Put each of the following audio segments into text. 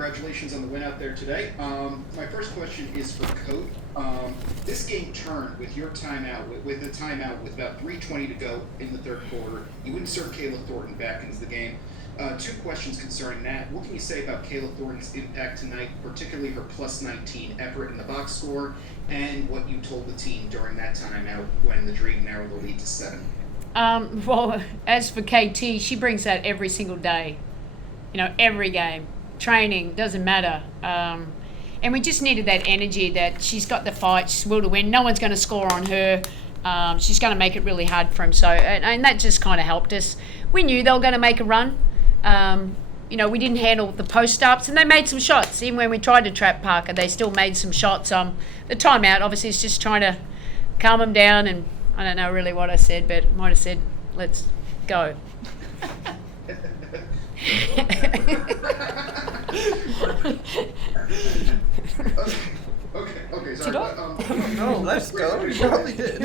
Congratulations on the win out there today. My first question is for Coach. This game turned with your timeout, with the timeout with about 3:20 to go in the third quarter. You wouldn't serve Kayla Thornton back into the game. Two questions concerning that. What can you say about Kayla Thornton's impact tonight, particularly her plus 19 effort in the box score, and what you told the team during that timeout when the Dream narrowed the lead to 7? Well, as for KT, she brings that every single day. Every game. Training, doesn't matter. And we just needed that energy that she's got the fight, she's will to win. No one's going to score on her. She's going to make it really hard for him. So, and that just kind of helped us. We knew they were going to make a run. We didn't handle the post-ups, and they made some shots. Even when we tried to trap Parker, they still made some shots. The timeout, obviously, is just trying to calm them down, and I don't know really what I said, but I might have said, let's go. Okay. Did I? No, let's go. You probably did.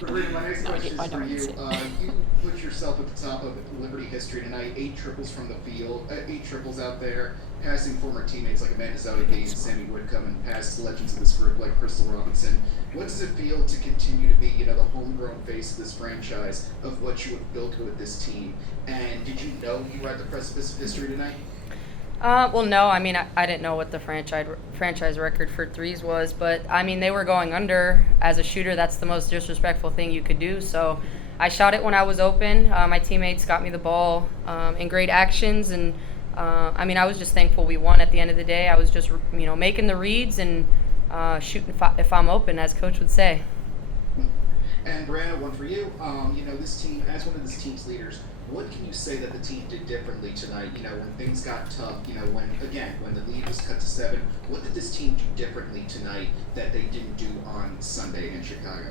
Breanna, my next question is for you. You put yourself at the top of Liberty history tonight. 8 triples from the field, 8 triples out there, passing former teammates like Amanda Zaudegaze and Sammy Whitcomb, and past legends of this group like Crystal Robinson. What does it feel to continue to be, the homegrown face of this franchise, of what you have built with this team? And did you know you were at the precipice of history tonight? Well, no. I mean, I didn't know what the franchise record for threes was, but I mean, they were going under. As a shooter, that's the most disrespectful thing you could do. So I shot it when I was open. My teammates got me the ball in great actions, and I was just thankful we won at the end of the day. I was just, making the reads and shooting if I'm open, as Coach would say. And Breanna, one for you. This team, as one of this team's leaders, what can you say that the team did differently tonight? When things got tough, when the lead was cut to 7, what did this team do differently tonight that they didn't do on Sunday in Chicago?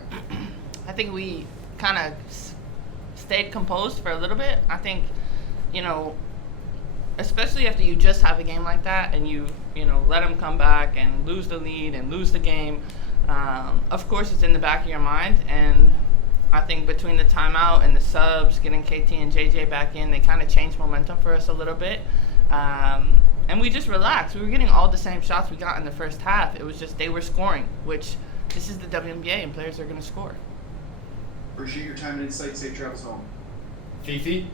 I think we kind of stayed composed for a little bit. I think, especially after you just have a game like that and you let them come back and lose the lead and lose the game, of course it's in the back of your mind. And I think between the timeout and the subs, getting KT and JJ back in, they kind of changed momentum for us a little bit. And we just relaxed. We were getting all the same shots we got in the first half. It was just they were scoring, which this is the WNBA and players are going to score. Appreciate your time and insight. Safe travels home. Fifi?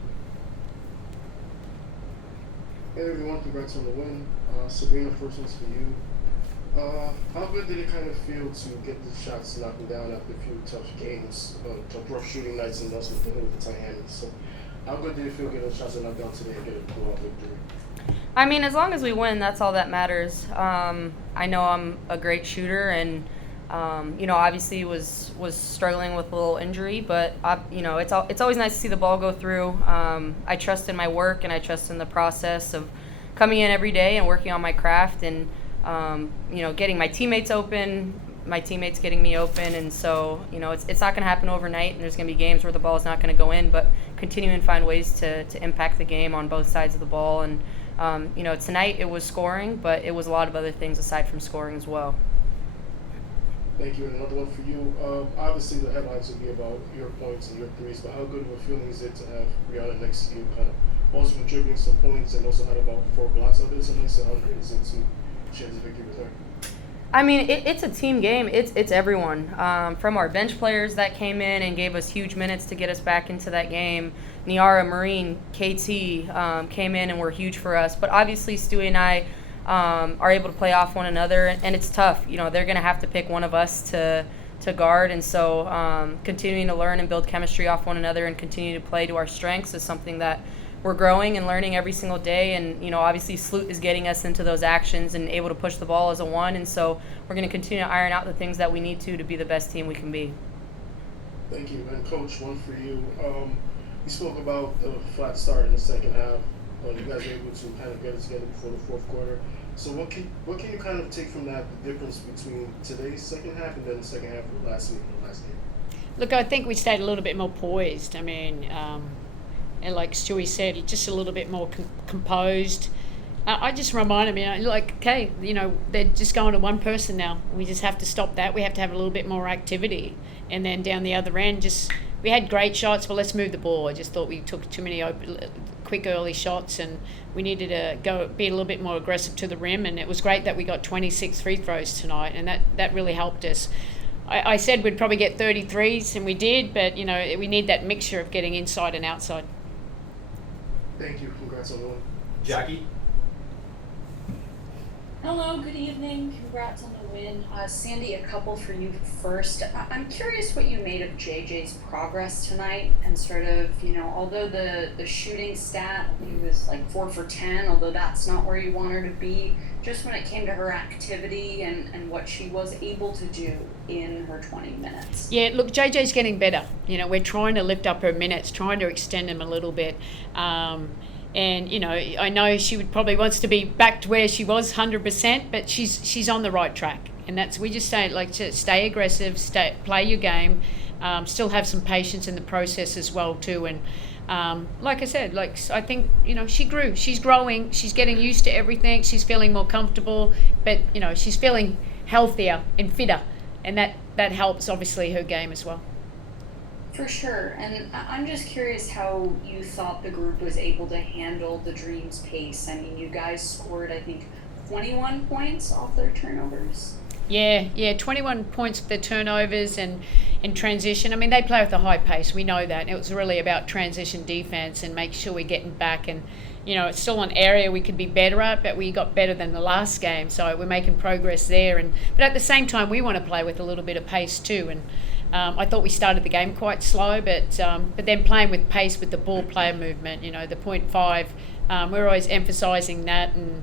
Hey everyone, congrats on the win. Sabrina, first one's for you. How good did it kind of feel to get the shots knocking down after a few tough games, tough rough shooting nights and also with the Titans? So how good did it feel getting the shots knocked down today and get a blowout victory? I mean, as long as we win, that's all that matters. I know I'm a great shooter, and obviously was struggling with a little injury, but it's always nice to see the ball go through. I trust in my work, and I trust in the process of coming in every day and working on my craft, and getting my teammates open, my teammates getting me open, and so it's not going to happen overnight, and there's going to be games where the ball is not going to go in, but continuing to find ways to impact the game on both sides of the ball. And tonight it was scoring, but it was a lot of other things aside from scoring as well. Thank you. And another one for you. Obviously the headlines will be about your points and your threes, but how good of a feeling is it to have Breanna next to you, kind of also contributing some points, and also had about 4 blocks out there tonight, so how good is it to share the victory with her? I mean, it's a team game. It's everyone. From our bench players that came in and gave us huge minutes to get us back into that game. Niara, Marine, KT came in and were huge for us. But obviously, Stewie and I are able to play off one another, and it's tough. They're going to have to pick one of us to guard. And so continuing to learn and build chemistry off one another and continue to play to our strengths is something that we're growing and learning every single day. And obviously Sloot is getting us into those actions and able to push the ball as a 1, and so we're going to continue to iron out the things that we need to be the best team we can be. Thank you. And Coach, one for you. You spoke about the flat start in the second half, but you guys were able to kind of get it together before the fourth quarter. So what can you kind of take from that, the difference between today's second half and then the second half of the last week and the last game? Look, I think we stayed a little bit more poised. I mean, and like Stewie said, just a little bit more composed. I just reminded me, okay, they're just going to one person now. We just have to stop that. We have to have a little bit more activity. And then down the other end, we had great shots, but let's move the ball. I just thought we took too many quick early shots, and we needed to be a little bit more aggressive to the rim, and it was great that we got 26 free throws tonight, and that really helped us. I said we'd probably get 33s, and we did, but we need that mixture of getting inside and outside. Thank you. Congrats on the win. Jackie? Hello, good evening. Congrats on the win. Sandy, a couple for you first. I'm curious what you made of JJ's progress tonight, and sort of, although the shooting stat, I think it was like 4 for 10, although that's not where you want her to be, just when it came to her activity and what she was able to do in her 20 minutes. Yeah, look, JJ's getting better. We're trying to lift up her minutes, trying to extend them a little bit. And I know she would probably wants to be back to where she was 100%, but she's on the right track, and we just say to stay aggressive, play your game, still have some patience in the process as well too. And like I said, I think she grew, she's growing, she's getting used to everything, she's feeling more comfortable, but she's feeling healthier and fitter, and that helps obviously her game as well. For sure, and I'm just curious how you thought the group was able to handle the Dream's pace. I mean, you guys scored, I think, 21 points off their turnovers. Yeah, 21 points for the turnovers and in transition. I mean, they play with a high pace, we know that. It was really about transition defense and make sure we're getting back, and it's still an area we could be better at, but we got better than the last game, so we're making progress there. But at the same time, we want to play with a little bit of pace too, and I thought we started the game quite slow, but then playing with pace with the ball player movement, the 0.5, we're always emphasising that, and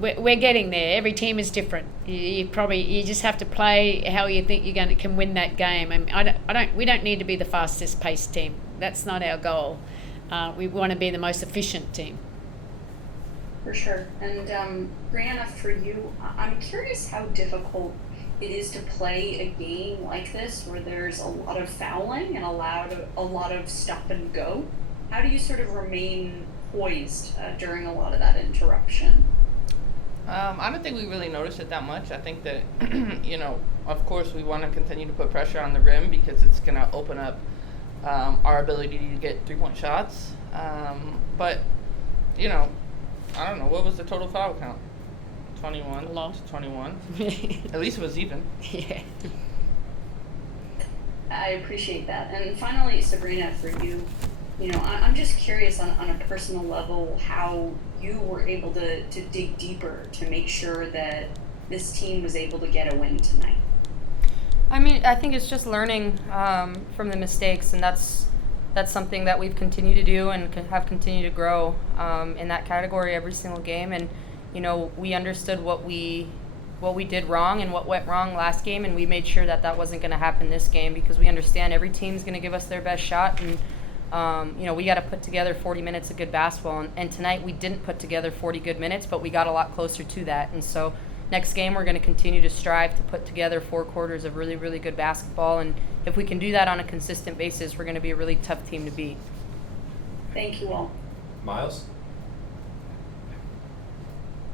we're getting there. Every team is different. You just have to play how you think you can win that game. We don't need to be the fastest paced team. That's not our goal. We want to be the most efficient team. For sure. And Breanna, for you, I'm curious how difficult it is to play a game like this where there's a lot of fouling and a lot of stop and go. How do you sort of remain poised during a lot of that interruption? I don't think we really noticed it that much. I think that, of course we want to continue to put pressure on the rim because it's going to open up our ability to get three-point shots. But, I don't know. What was the total foul count? 21 Lost. to 21. At least it was even. Yeah. I appreciate that. And finally, Sabrina, for you, I'm just curious on a personal level how you were able to dig deeper to make sure that this team was able to get a win tonight. I mean, I think it's just learning from the mistakes, and that's something that we've continued to do and have continued to grow in that category every single game. And we understood what we did wrong and what went wrong last game, and we made sure that wasn't going to happen this game because we understand every team's going to give us their best shot, and we got to put together 40 minutes of good basketball. And tonight we didn't put together 40 good minutes, but we got a lot closer to that. And so next game we're going to continue to strive to put together 4 quarters of really, really good basketball. And if we can do that on a consistent basis, we're going to be a really tough team to beat. Thank you all. Miles?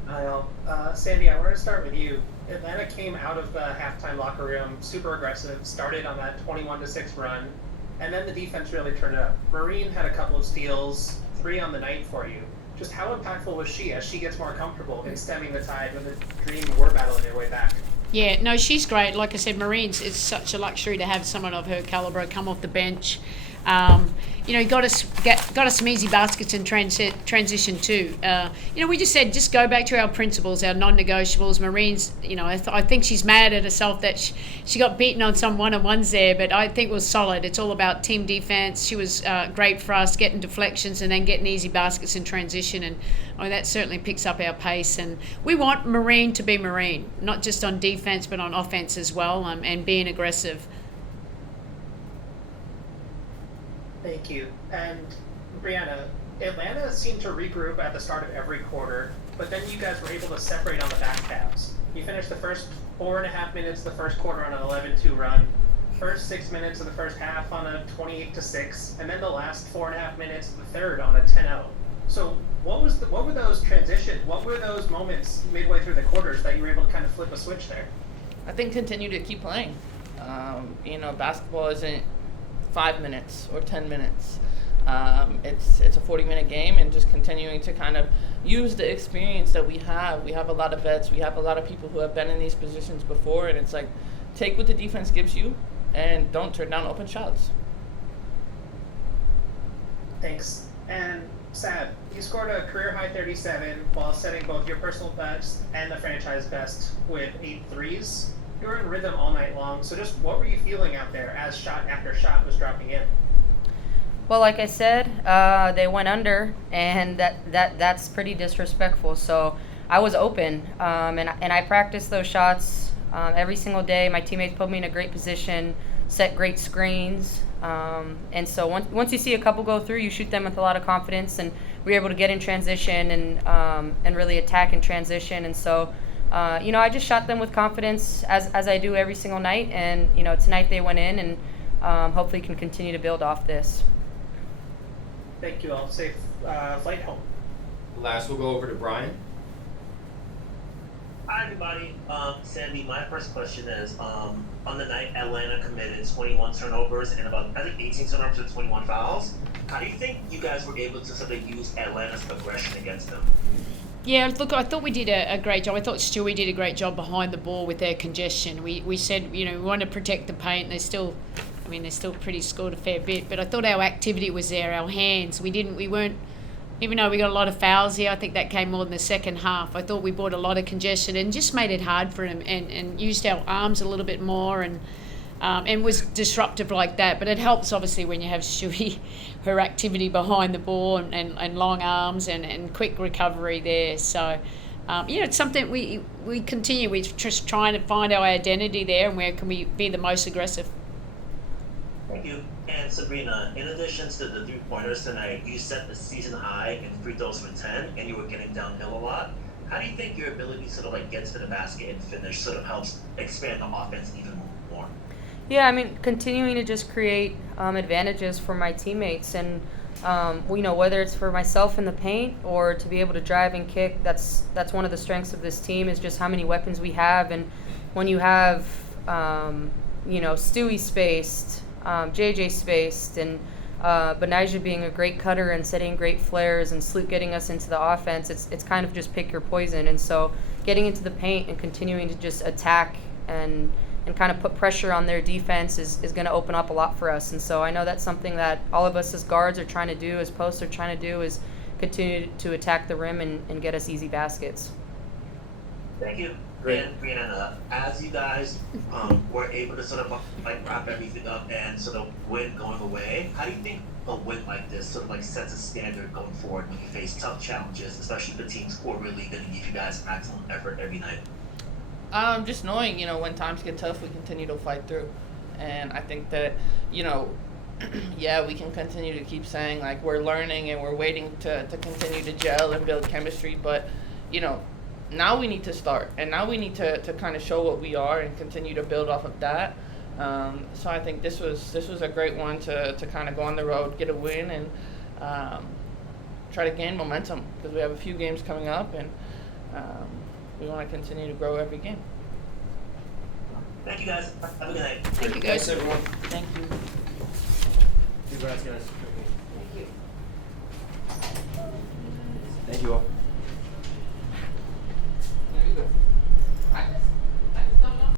Hi all. Sandy, I want to start with you. Atlanta came out of the halftime locker room super aggressive, started on that 21-6 run, and then the defense really turned it up. Marine had a couple of steals, 3 on the night for you. Just how impactful was she as she gets more comfortable in stemming the tide when the Dream were battling their way back? Yeah, no, she's great. Like I said, Marine's, it's such a luxury to have someone of her calibre come off the bench. Got us some easy baskets in transition too. We just said, just go back to our principles, our non-negotiables. Marine's, I think she's mad at herself that she got beaten on some one-on-ones there, but I think it was solid. It's all about team defense. She was great for us, getting deflections and then getting easy baskets in transition, and that certainly picks up our pace. And we want Marine to be Marine, not just on defense but on offense as well, and being aggressive. Thank you. And Breanna, Atlanta seemed to regroup at the start of every quarter, but then you guys were able to separate on the back tabs. You finished the first 4.5 minutes of the first quarter on an 11-2 run, first 6 minutes of the first half on a 28-6, and then the last 4.5 minutes of the third on a 10-0. So what were those transitions? What were those moments midway through the quarters that you were able to kind of flip a switch there? I think continue to keep playing. Basketball isn't 5 minutes or 10 minutes. It's a 40-minute game, and just continuing to kind of use the experience that we have. We have a lot of vets. We have a lot of people who have been in these positions before, and it's like, take what the defense gives you and don't turn down open shots. Thanks. And Sab, you scored a career-high 37 while setting both your personal best and the franchise best with 8 threes. You were in rhythm all night long, so just what were you feeling out there as shot after shot was dropping in? Well, like I said, they went under, and that's pretty disrespectful. So I was open, and I practiced those shots every single day. My teammates put me in a great position, set great screens, and so once you see a couple go through, you shoot them with a lot of confidence, and we were able to get in transition and really attack in transition. And so, I just shot them with confidence as I do every single night, and tonight they went in, and hopefully can continue to build off this. Thank you all. Safe flight home. Last, we'll go over to Brian. Hi, everybody. Sandy, my first question is, on the night Atlanta committed 21 turnovers and about, 18 turnovers and 21 fouls. How do you think you guys were able to sort of use Atlanta's aggression against them? Yeah, look, I thought we did a great job. I thought Stewie did a great job behind the ball with their congestion. We said, we want to protect the paint. They're still pretty scored a fair bit. But I thought our activity was there, our hands. We weren't, even though we got a lot of fouls here, I think that came more in the second half. I thought we brought a lot of congestion and just made it hard for them and used our arms a little bit more and was disruptive like that. But it helps, obviously, when you have Stewie, her activity behind the ball and long arms and quick recovery there. So, it's something we continue. We're just trying to find our identity there and where can we be the most aggressive. Thank you. And Sabrina, in addition to the 3-pointers tonight, you set the season high in free throws for 10, and you were getting downhill a lot. How do you think your ability to sort of get to the basket and finish sort of helps expand the offense even more? Yeah, continuing to just create advantages for my teammates, and whether it's for myself in the paint or to be able to drive and kick. That's one of the strengths of this team, is just how many weapons we have. And when you have Stewie spaced, JJ spaced, and Benijah being a great cutter and setting great flares, and Sloot getting us into the offense, it's kind of just pick your poison. And so getting into the paint and continuing to just attack and kind of put pressure on their defense is going to open up a lot for us. And so I know that's something that all of us as guards are trying to do, as posts are trying to do, is continue to attack the rim and get us easy baskets. Thank you. Great. And Breanna, as you guys were able to sort of wrap everything up and sort of win going away, how do you think a win like this sort of sets a standard going forward when you face tough challenges, especially the teams who are really going to give you guys maximum effort every night? Just knowing, when times get tough, we continue to fight through. And I think that, yeah, we can continue to keep saying, we're learning and we're waiting to continue to gel and build chemistry. But, now we need to start. And now we need to kind of show what we are and continue to build off of that. So I think this was a great one to kind of go on the road, get a win, and try to gain momentum, because we have a few games coming up, and we want to continue to grow every game. Thank you, guys. Have a good night. Thank you, guys. Thanks, everyone. Thank you. Congrats, guys. Thank you. Thank you all.